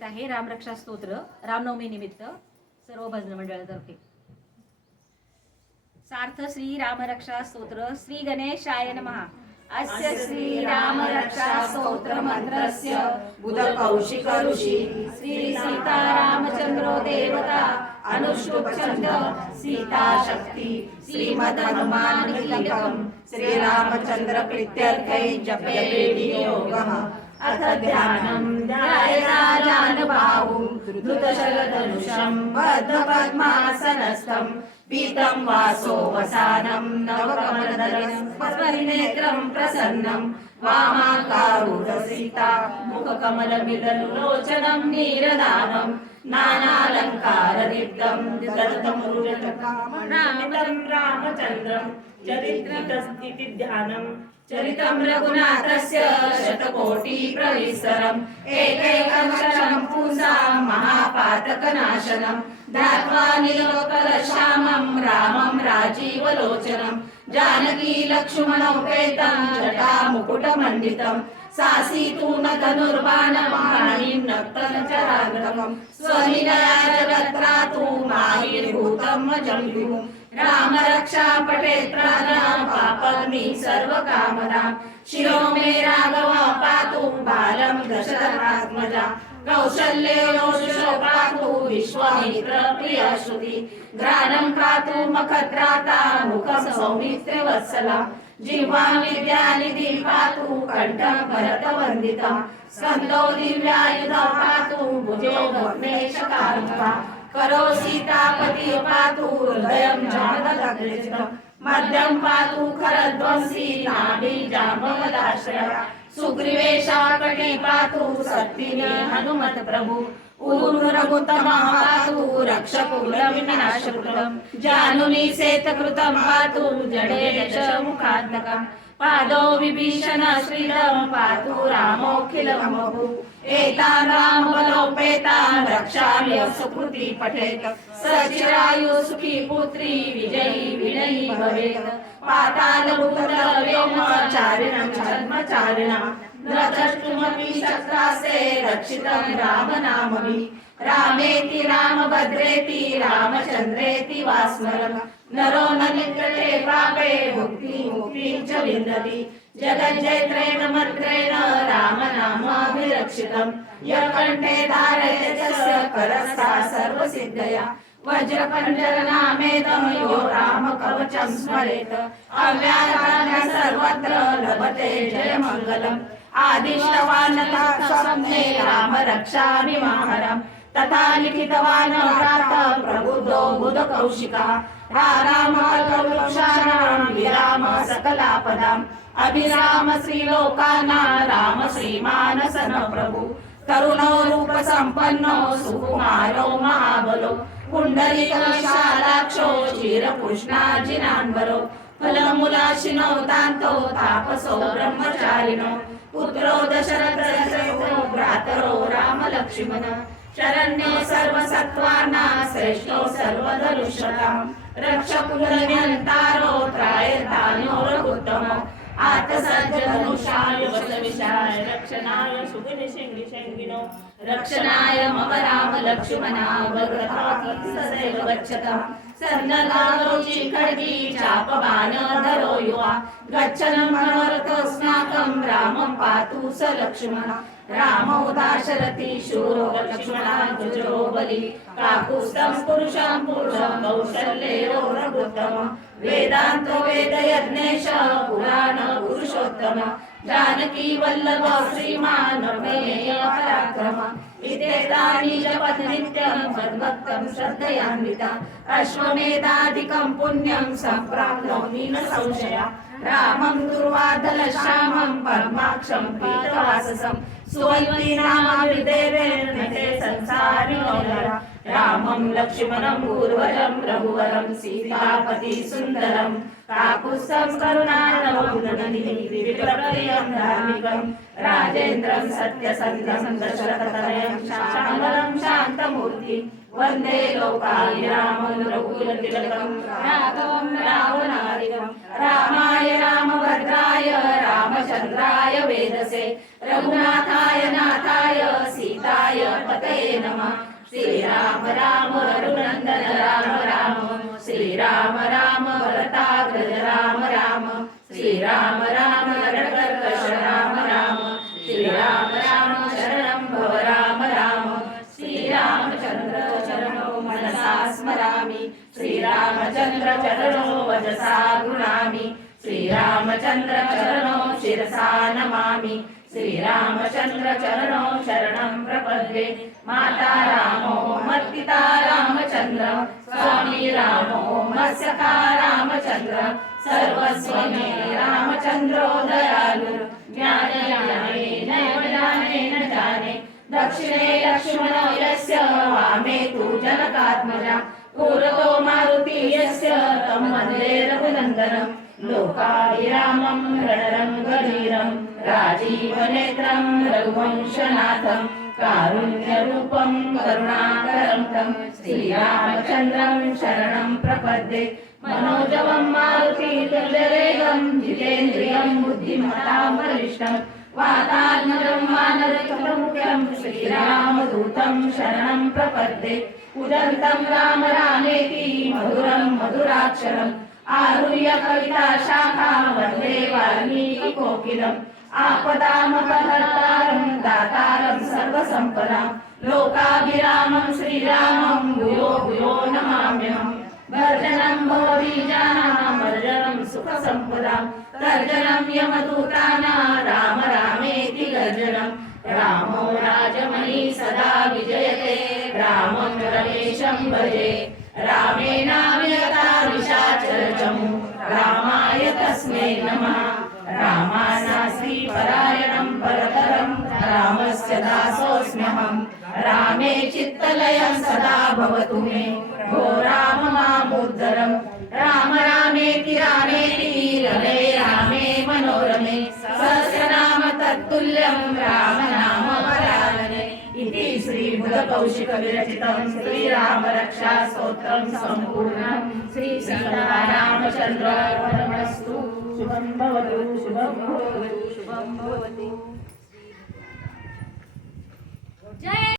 येत आहे रामरक्षा स्तोत्र रामनवमी निमित्त सर्व भजन मंडळातर्फे। सार्थ श्री रामरक्षा स्तोत्र श्री गणेशाय नमः। अस्य श्री रामरक्षा स्तोत्र मंत्रस्य बुध कौशिक ऋषि श्री सीता रामचंद्रो देवता अनुष्टुप छंद सीता शक्ति श्रीमद् हनुमान कीलकम श्री रामचंद्र प्रीत्यर्थे जपयेति योगः। अथ ध्यानं ध्यायेदाजानुबाहुं धृतशरधनुषं बद्धपद्मासनस्थं पीतं वासो वसानं नवकमलदलं परिनेत्रं प्रसन्नं वामाकारुरसीता मुखकमलमिललोचनं नीरदानं नानालङ्कारदीप्तं दत्तमुरुजटामणितं रामचन्द्रं चरित्रितस्थिति ध्यानं चरितं रघुनाथस्य शतकोटि प्रविस्तरम् एकैकमक्षरं पुंसां महापातकनाशनं ध्यात्वा नीलोत्पलश्यामं रामं राजीवलोचनं जानकी लक्ष्मणोपेतं जटामुकुटमण्डितं सासीतून धनुर्बाणमाणिं नक्तञ्चरान्तकं स्वलीलया जगत्रातु माहिर्भूतं जम्बुः राम रक्षा पठेत् प्राणां पापग्नि सर्वकामनां शिरो मे राघव पातु बालं दशरथात्मजा कौशल्यो यशो पातु विश्वामित्र प्रियश्रुति घ्राणं पातु मखद्राता मुखं सौमित्रिवत्सला जिह्वां विद्यानिधि पातु कण्ठं भरतवन्दिता स्कन्धो दिव्यायुधं पातु भुजो भग्नेशकारुका करो सीतापति पातु हृदयं जातदग्निष्टं मध्यं पातु खरध्वंसी नाभि जाम्बवदाश्रया सुग्रीवेशाकटी पातु सत्तिनी हनुमत प्रभु ऊर्ध्वरघुत्तमः पातु रक्षकुलविनाशकृतं जानुनी सेतकृतं पातु जडे दशमुखात्मकं पादौ विभीषण श्रीलं पातु रामोऽखिलं वपुः एतान् रामबलोपेतान् रक्षामि सुकृति पठेत् सचिरायु सुखी पुत्री विजयी विनयी भवेत् पातालभूतलव्योमचारिणं छद्मचारिणां द्रष्टुमपि शस्त्रास्ते रक्षितं रामनामभिः रामेति रामभद्रेति रामचन्द्रेति वा स्मरन् नरो न निद्रते पापे मुक्तिं च विन्दति जगज्जैत्रेण मन्त्रेण रामनामाभिरक्षितं यः कण्ठे धारयते तस्य करस्था सर्वसिद्धया वज्रकण्ठरनामेदं यो रामकवचं स्मरेत् अव्याहतान् सर्वत्र लभते जयमङ्गलम् आदिष्टवानता स्वप्ने राम रक्षामि माहरम् तथा लिखितवान् प्रातः प्रबुद्धो बुधकौशिका रामकल्पवृक्षाणां विराम सकलापदाम् अभिराम श्रीलोकानां राम श्रीमानसन प्रभु करुणो रूप संपन्नो सुकुमारो महाबलो पुण्डरीकशालाक्षो चिरकृष्णाजिनाम्बरो फलमूलाशिनो दान्तो तापसो ब्रह्मचारिणो पुत्रो दशरथो भ्रातरो रामलक्ष्मण शरण्यो सर्वसत्त्वानां श्रेष्ठो सर्वधनुष्यतां रक्षकुलनियन्तारो त्रायदान्यो रघुत्तमो आतसज्जधनुषाय वसविशाय रक्षणाय सुगनिशिङ्गिशिङ्गिनो रक्षणाय मम राम लक्ष्मणा भद्रताति सदैव गच्छताम् सन्नलारोचि खड्गी चापबाणधरो युवा गच्छनं मनोरथोऽस्माकं रामं पातु स लक्ष्मणः रामो दाशरथी शूरो लक्ष्मणार्जुनो बली काकुत्स्थं पुरुषं कौशल्यो रघुत्तमः वेदान्तो वेदयज्ञेश पुराण पुरुषोत्तम जानकी वल्लभ श्रीमान् प्रमेय पराक्रम इत्येतानि जपत् नित्यं मद्भक्तं श्रद्धयान्विता अश्वमेधाधिकं पुण्यं सम्प्राप्नोमि न संशया रामं दुर्वादलश्यामं पद्माक्षं पीतवाससं सुवल्लीनामाभिदेवेन ते संसारिणोदरा रामं लक्ष्मणं पूर्वजं रघुवरं सीतापति सुन्दरं काकुत्स्थं करुणार्णवं विप्लप्रियं धार्मिकं राजेन्द्रं सत्यसन्धं दशरथतनयं श्यामलं शान्तमूर्ति वन्दे लोकाभिरामं रघुकुलतिलकं राघवं रावणादिकं रामाय रामभद्राय रामचन्द्राय वेदसे रघुनाथाय नाथाय सीताय पतये नमः श्रीराम राम रघुनंदन राम राम श्रीराम राम भरताग्रज राम राम श्रीराम राम नरकर्कश राम राम श्रीराम राम शरणं भव राम राम श्रीरामचंद्र चरणो मनसा स्मरामि श्रीरामचंद्र चरणो वचसा गृह्णामि श्रीरामचंद्र चरणो शिरसा नमामि श्रीरामचंद्र चरणो शरणं प्रपद्ये माता रामो मत्पिता रामचंद्र स्वामी रामो मत्सखा रामचंद्र सर्वस्व मे रामचंद्रो दयालु ज्ञाने ज्ञाने नैव जाने न जाने दक्षिणे लक्ष्मणो यस्य वामे तु जनकात्मजा पुरतो मारुति यस्य तं वन्दे रघुनन्दनं लोकाभिरामं रणरङ्गधीरं राजीवनेत्रं रघुवंशनाथं कारुण्यरूपं करुणाकरं तं श्रीरामचन्द्रं शरणं प्रपद्ये मनोजवं मारुतितुल्यवेगं जितेन्द्रियं बुद्धिमतां वरिष्ठं वातात्मजं वानरयुतमुख्यं श्रीरामदूतं शरणं प्रपद्ये उदन्तं राम रामेति मधुरं मधुराक्षरम् आरुह्य कविता शाखा वन्दे वाल्मीकि कोकिलम् आपदामपहर्तारं दातारं सर्वसम्पदां लोकाभिरामं श्रीरामं भूयो भूयो नमाम्यहम् गर्जनं भवबीजानां वर्जनं सुखसम्पदां तर्जनं यमदूतानां राम रामेति गर्जनं रामो राजमणि सदा विजयते रामं रमेशं भजे रामेणाव्यता निशाचरचमु रामाय तस्मै नमः रामानास्ति परायणं परतरं रामस्य दासोऽस्म्यहं रामे चित्तलयं सदा भवतु मे भो राम मामुद्धरम् राम रामेति रामेति रमे रामे मनोरमे सहस्रनाम तत्तुल्यं राम नाम वरानने इति श्री बुधकौशिक विरचितं श्रीराम रक्षा स्तोत्रं सम्पूर्णं श्री सीतारामचन्द्रार्पणमस्तु शुभं भवतु शुभं भवतु शुभं भवतु। जय